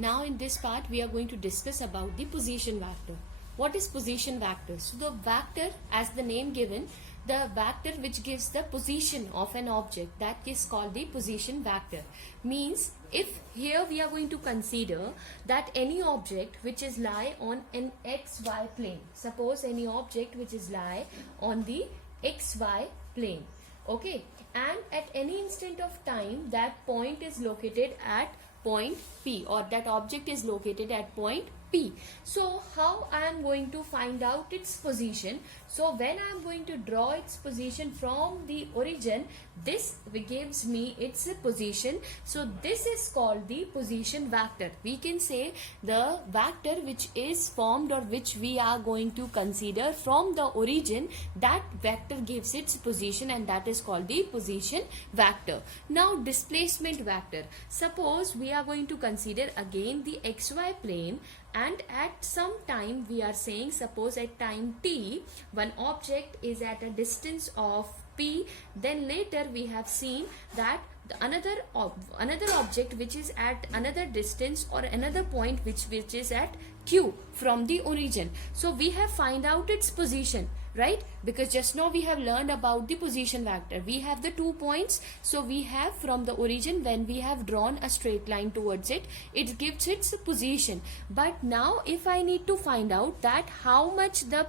Now in this part we are going to discuss about the position vector. What is position vector? So the vector, as the name given, the vector which gives the position of an object, that is called the position vector. Means if here we are going to consider that any object which is lie on an xy plane. Suppose any object which is lie on the xy plane. Okay, and at any instant of time that point is located at point P, or that object is located at point P. So how I am going to find out its position? So when I am going to draw its position from the origin, this gives me its position. So this is called the position vector. We can say the vector which is formed or which we are going to consider from the origin, that vector gives its position, and that is called the position vector. Now displacement vector. Suppose we are going to consider again the xy plane, and at some time we are saying, suppose at time t one object is at a distance of P, then later we have seen that another object which is at another distance or another point which is at Q from the origin. So we have find out its position, right? Because just now we have learned about the position vector. We have the 2 points. So we have from the origin, when we have drawn a straight line towards it, it gives its position. But now if I need to find out that how much the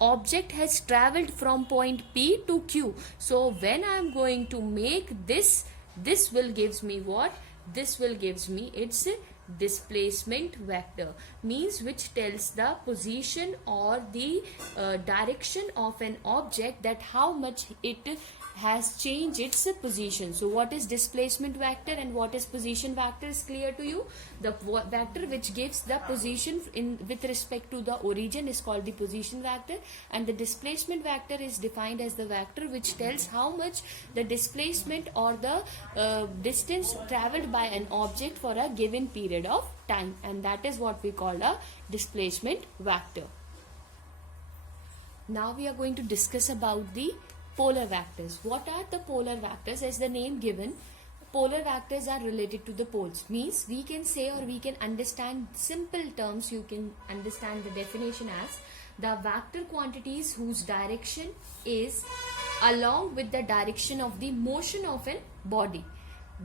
object has traveled from point P to Q. So when I am going to make this will gives me what? This will gives me its displacement vector, means which tells the position or the direction of an object, that how much it has changed its position. So what is displacement vector and what is position vector is clear to you. The vector which gives the position with respect to the origin is called the position vector, and the displacement vector is defined as the vector which tells how much the displacement or the distance traveled by an object for a given period of time, and that is what we call a displacement vector. Now we are going to discuss about the polar vectors. What are the polar vectors? As the name given, polar vectors are related to the poles. Means we can say, or we can understand simple terms, you can understand the definition as the vector quantities whose direction is along with the direction of the motion of a body.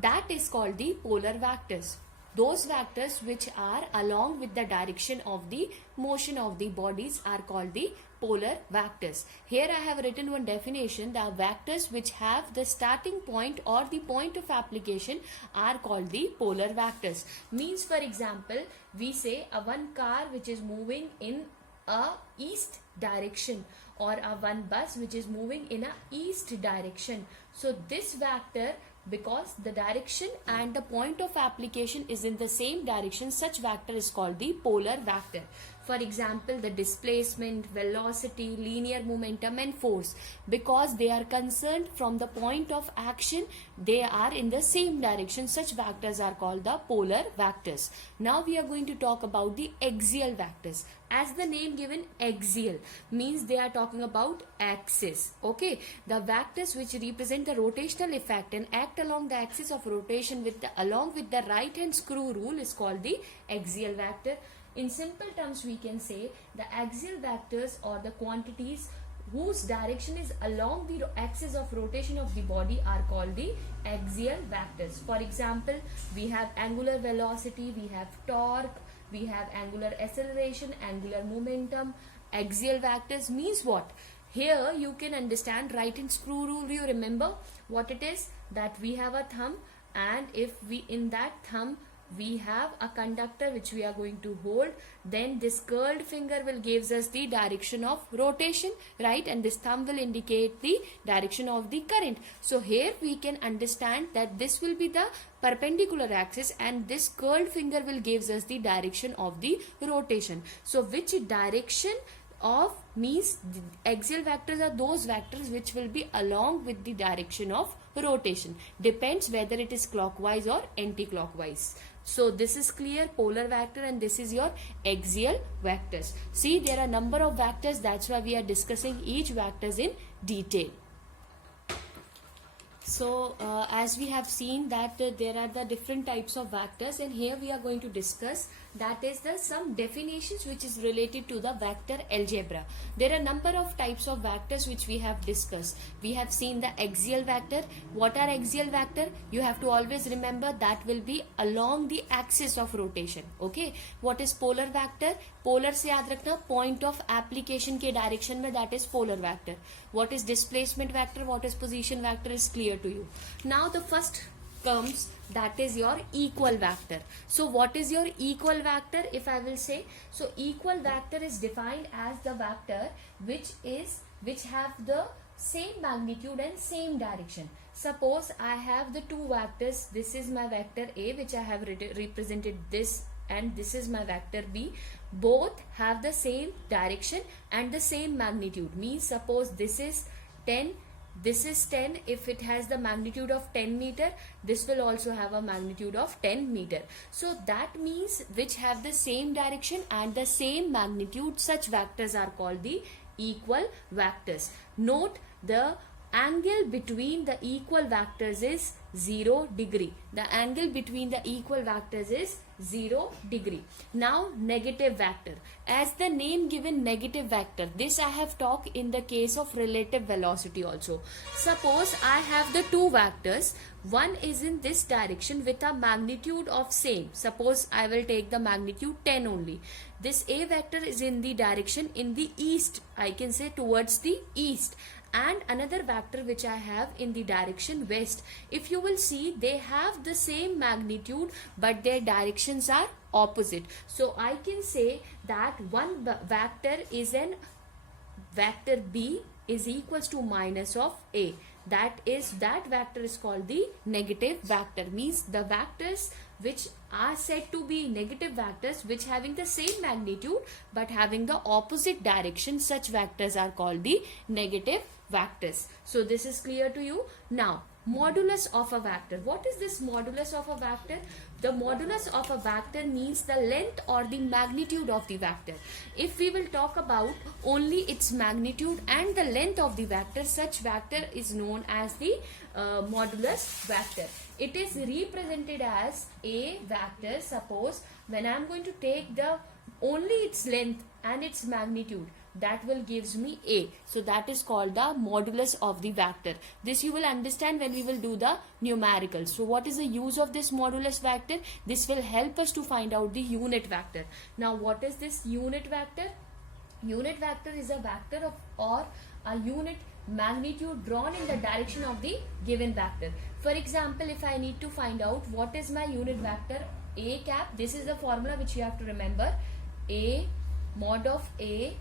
That is called the polar vectors. Those vectors which are along with the direction of the motion of the bodies are called the polar vectors. Here I have written one definition. The vectors which have the starting point or the point of application are called the polar vectors. Means, for example, we say a one car which is moving in a east direction, or a one bus which is moving in a east direction. So this vector, because the direction and the point of application is in the same direction, such vector is called the polar vector. For example, the displacement, velocity, linear momentum and force, because they are concerned from the point of action, they are in the same direction, such vectors are called the polar vectors. Now we are going to talk about the axial vectors. As the name given, axial means they are talking about axis. Okay, the vectors which represent the rotational effect and act along the axis of rotation along with the right hand screw rule is called the axial vector. In simple terms, we can say the axial vectors or the quantities whose direction is along the axis of rotation of the body are called the axial vectors. For example, we have angular velocity, we have torque, we have angular acceleration, angular momentum. Axial vectors means what? Here you can understand right hand screw rule. You remember what it is? That we have a thumb, and if we in that thumb we have a conductor which we are going to hold, then this curled finger will gives us the direction of rotation, right? And this thumb will indicate the direction of the current. So here we can understand that this will be the perpendicular axis, and this curled finger will gives us the direction of the rotation. So which direction of means axial vectors are those vectors which will be along with the direction of rotation. Depends whether it is clockwise or anti-clockwise. So this is clear, polar vector, and this is your axial vectors. See, there are number of vectors, that's why we are discussing each vectors in detail. So as we have seen that there are the different types of vectors, and here we are going to discuss that is the some definitions which is related to the vector algebra. There are number of types of vectors which we have discussed. We have seen the axial vector. What are axial vector? You have to always remember that will be along the axis of rotation. Okay. What is polar vector? Polar से याद रखना point of application के direction में, that is polar vector. What is displacement vector? What is position vector is clear to you. Now the first comes, that is your equal vector. So what is your equal vector? If I will say, so equal vector is defined as the vector which have the same magnitude and same direction. Suppose I have the two vectors. This is my vector A, which I have represented this, and this is my vector B. Both have the same direction and the same magnitude. Means suppose this is 10, this is 10. If it has the magnitude of 10 meter, this will also have a magnitude of 10 meter. So that means which have the same direction and the same magnitude, such vectors are called the equal vectors. Note the angle between the equal vectors is 0 degree. The angle between the equal vectors is 0 degree. Now negative vector. As the name given, negative vector. This I have talked in the case of relative velocity also. Suppose I have the two vectors. One is in this direction with a magnitude of same. Suppose I will take the magnitude 10 only. This A vector is in the direction in the east. I can say towards the east. And another vector which I have in the direction west. If you will see, they have the same magnitude but their directions are opposite. So I can say that one vector is an vector B is equals to minus of A. That vector is called the negative vector. Means the vectors which are said to be negative vectors which having the same magnitude but having the opposite direction, such vectors are called the negative vectors. So this is clear to you. Now modulus of a vector. What is this modulus of a vector? The modulus of a vector means the length or the magnitude of the vector. If we will talk about only its magnitude and the length of the vector, such vector is known as the modulus vector. It is represented as a vector. Suppose when I am going to take the only its length and its magnitude, that will gives me A. So that is called the modulus of the vector. This you will understand when we will do the numericals. So what is the use of this modulus vector? This will help us to find out the unit vector. Now what is this unit vector? Unit vector is a vector of or a unit magnitude drawn in the direction of the given vector. For example, if I need to find out what is my unit vector A cap, this is the formula which you have to remember. A mod of A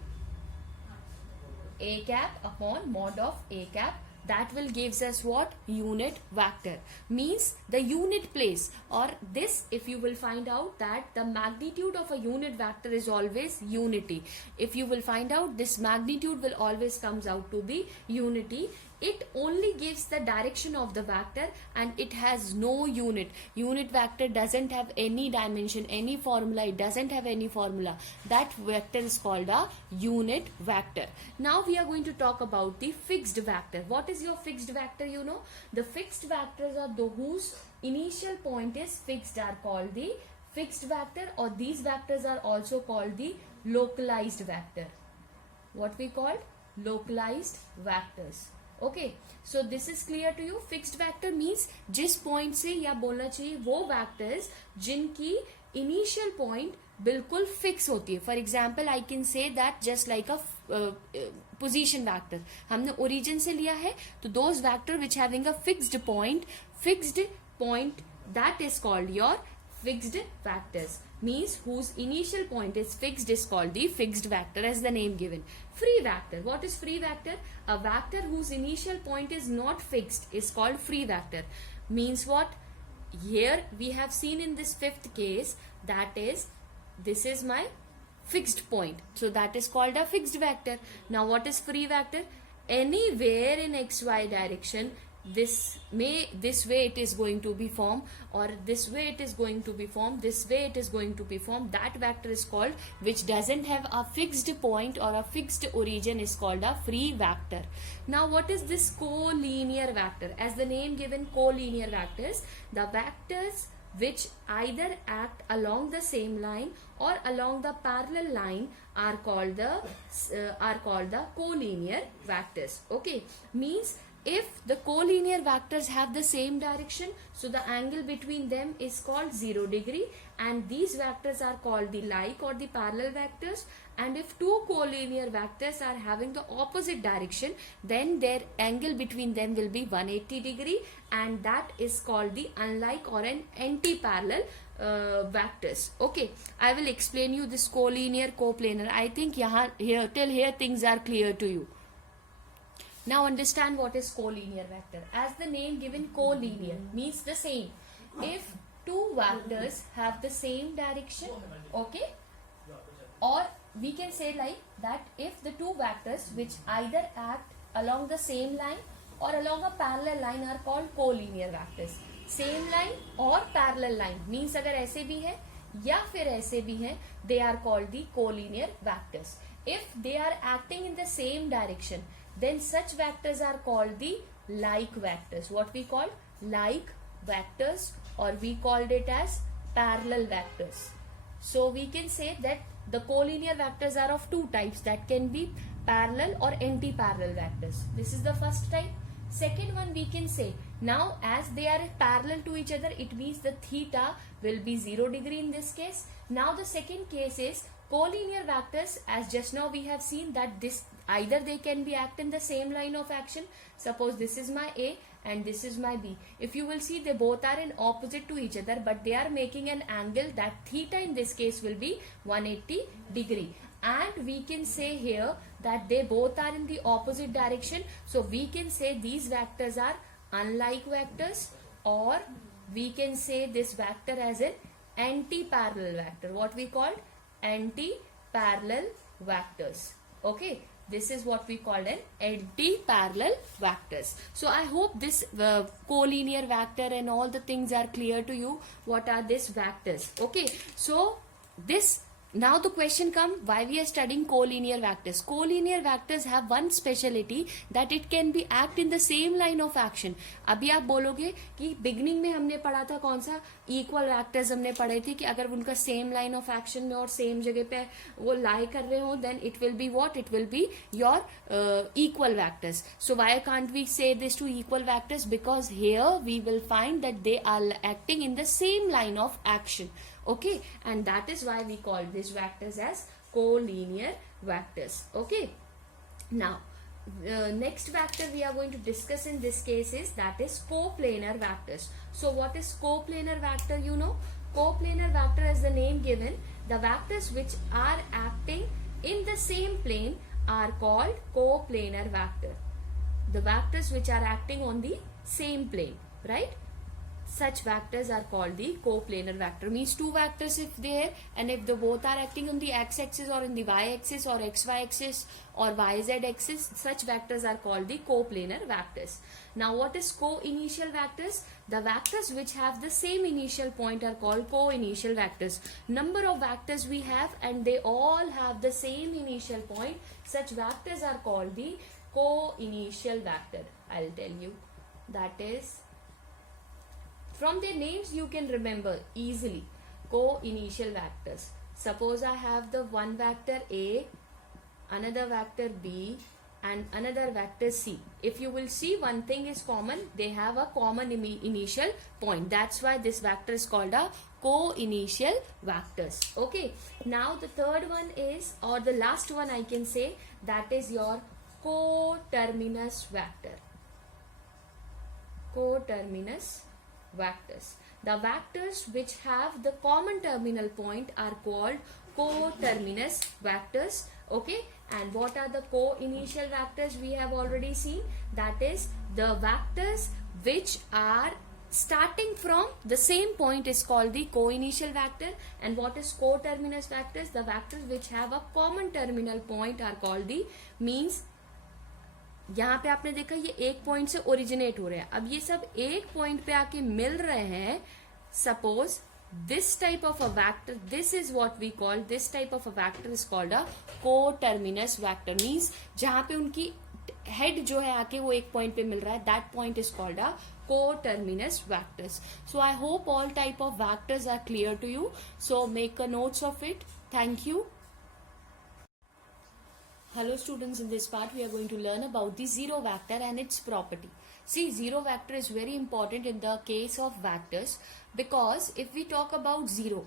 cap upon mod of A cap, that will gives us what? Unit vector. Means the unit place, or this, if you will find out that the magnitude of a unit vector is always unity. If you will find out, this magnitude will always comes out to be unity. It only gives the direction of the vector and it has no unit. Unit vector doesn't have any dimension, any formula. It doesn't have any formula. That vector is called a unit vector. Now we are going to talk about the fixed vector. What is your fixed vector? You know, the fixed vectors are those whose initial point is fixed are called the fixed vector, or these vectors are also called the localized vector. What we call localized vectors. Okay, so this is clear to you. Fixed vector means जिस point से या बोलना चाहिए वो vectors जिनकी initial point बिल्कुल fix होती है. For example I can say that just like a position vector. हमने ओरिजिन से लिया है, तो those vector which having a fixed point that is called your fixed vectors. Means whose initial point is fixed is called the fixed vector, as the name given. Free vector. What is free vector? A vector whose initial point is not fixed is called free vector. Means what? Here we have seen in this fifth case, that is, this is my fixed point. So that is called a fixed vector. Now what is free vector? Anywhere in xy direction this way it is going to be formed, or this way it is going to be formed, this way it is going to be formed, that vector is called, which doesn't have a fixed point or a fixed origin, is called a free vector. Now what is this collinear vector? As the name given, collinear vectors, the vectors which either act along the same line or along the parallel line are called the collinear vectors. Okay, means if the collinear vectors have the same direction, so the angle between them is called 0 degree, and these vectors are called the like or the parallel vectors. And if two collinear vectors are having the opposite direction, then their angle between them will be 180 degree, and that is called the unlike or an anti-parallel vectors. Okay, I will explain you this collinear, coplanar. I think here till here things are clear to you. Now understand what is collinear vector. As the name given, collinear means the same. If two vectors have the same direction, okay, or we can say like that, if the two vectors which either act along the same line or along a parallel line are called collinear vectors. Same line or parallel line means अगर ऐसे भी है या फिर ऐसे भी है, they are called the collinear vectors. If they are acting in the same direction, then such vectors are called the like vectors. What we call like vectors, or we called it as parallel vectors. So we can say that the collinear vectors are of two types, that can be parallel or anti-parallel vectors. This is the first type. Second one, we can say, now as they are parallel to each other, it means the theta will be 0 degree in this case. Now the second case is collinear vectors, as just now we have seen that this either they can be act in the same line of action. Suppose this is my A and this is my B. If you will see, they both are in opposite to each other, but they are making an angle that theta in this case will be 180 degree. And we can say here that they both are in the opposite direction. So we can say these vectors are unlike vectors, or we can say this vector as an anti-parallel vector. What we called anti-parallel vectors. Okay, this is what we called an anti-parallel vectors. So I hope this collinear vector and all the things are clear to you. What are these vectors? Okay, so this, now the question comes, why we are studying collinear vectors. Collinear vectors have one speciality, that it can be act in the same line of action. अभी आप बोलोगे कि beginning में हमने पढ़ा था कौन सा, इक्वल वेक्टर्स हमने पढ़े थे कि अगर उनका सेम लाइन ऑफ एक्शन में और सेम जगह पे वो लाई कर रहे हो, then it will be what, it will be your equal vectors. So why can't we say this two equal vectors? Because here we will find that they are acting in the same line of action. Okay, and that is why we call these vectors as collinear vectors. Okay, now next vector we are going to discuss in this case is, that is coplanar vectors. So what is coplanar vector? You know, coplanar vector, as the name given, the vectors which are acting in the same plane are called coplanar vector. The vectors which are acting on the same plane, right? Such vectors are called the coplanar vector. Means two vectors if there, and if the both are acting on the x-axis or in the y-axis or xy-axis or yz-axis, such vectors are called the coplanar vectors. Now what is co-initial vectors? The vectors which have the same initial point are called co-initial vectors. Number of vectors we have and they all have the same initial point, such vectors are called the co-initial vector. I'll tell you, that is, from their names you can remember easily, co-initial vectors. Suppose I have the one vector A, another vector B and another vector C. If you will see, one thing is common, they have a common initial point. That's why this vector is called a co-initial vectors. Okay, now the third one is, or the last one I can say, that is your coterminous vector. Coterminous vectors. The vectors which have the common terminal point are called coterminous vectors. Okay, and what are the co-initial vectors? We have already seen, that is, the vectors which are starting from the same point is called the co-initial vector. And what is coterminous vectors? The vectors which have a common terminal point are called the, means यहाँ पे आपने देखा ये एक point से originate हो रहे हैं, अब ये सब एक पॉइंट पे आके मिल रहे हैं. Suppose this type of a vector, this is what we call, this type of a vector is called a coterminous vector. means जहां पे उनकी हेड जो है आके वो एक पॉइंट पे मिल रहा है, that point is called a coterminous vectors. So I hope all type of vectors are clear to you. So make a notes of it. Thank you. Hello students, in this part we are going to learn about the zero vector and its property. See, zero vector is very important in the case of vectors, because if we talk about zero,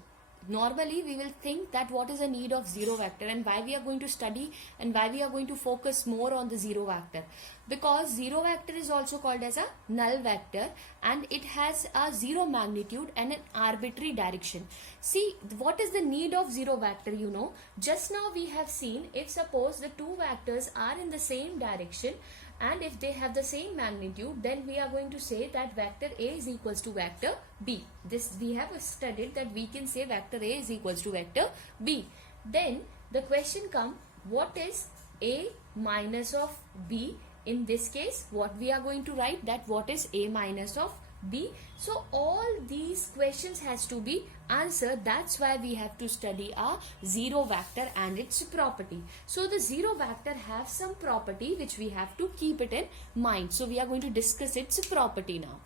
normally we will think that what is the need of zero vector and why we are going to study and why we are going to focus more on the zero vector. Because zero vector is also called as a null vector and it has a zero magnitude and an arbitrary direction. See, what is the need of zero vector? You know, just now we have seen, if suppose the two vectors are in the same direction and if they have the same magnitude, then we are going to say that vector A is equals to vector B. This we have studied that we can say vector A is equals to vector B. Then the question comes, what is A minus of B? In this case, what we are going to write, that what is A minus of B? So all these questions has to be answered. That's why we have to study a zero vector and its property. So the zero vector has some property which we have to keep it in mind. So we are going to discuss its property now.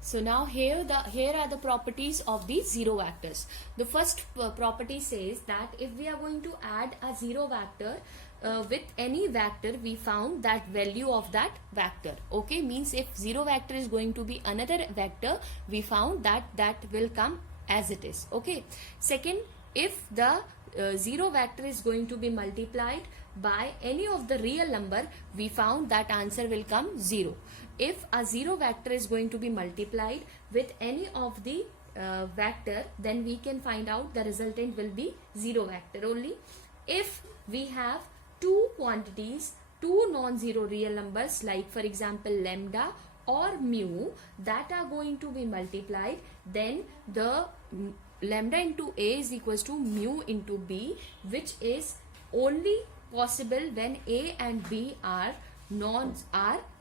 So now here are the properties of the zero vectors. The first property says that if we are going to add a zero vector with any vector, we found that value of that vector. Okay, means if zero vector is going to be another vector, we found that that will come as it is. Okay. Second, if the zero vector is going to be multiplied by any of the real number, we found that answer will come 0. If a zero vector is going to be multiplied with any of the vector, then we can find out the resultant will be zero vector only. If we have two quantities, two non-zero real numbers, like for example lambda or mu, that are going to be multiplied, then the lambda into A is equals to mu into B, which is only possible when A and B are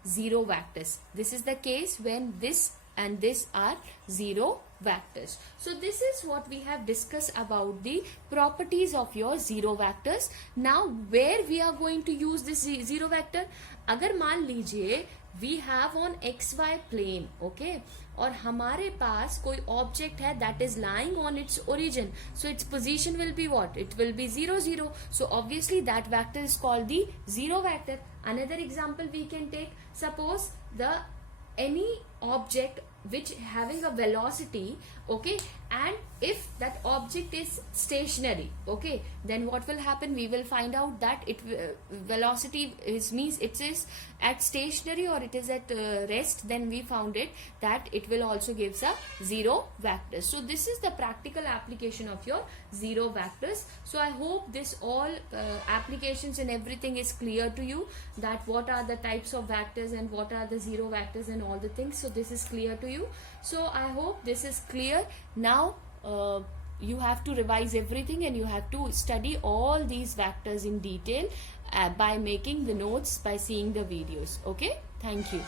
zero vectors. This is the case when this and this are zero vectors. So this is what we have discussed about the properties of your zero vectors. Now where we are going to use this zero vector? अगर मान लीजिए we have on xy plane, okay, और हमारे पास कोई object है that is lying on its origin, so its position will be what? It will be 0 0. So obviously that vector is called the zero vector. Another example we can take, suppose any object which having a velocity, okay, and if that object is stationary, okay, then what will happen? We will find out that it velocity is means it is at stationary or it is at rest. Then we found it that it will also gives a zero vector. So this is the practical application of your zero vectors. So I hope this all applications and everything is clear to you, that what are the types of vectors and what are the zero vectors and all the things. So this is clear to you. So I hope this is clear. Now you have to revise everything and you have to study all these vectors in detail by making the notes, by seeing the videos. Okay, thank you.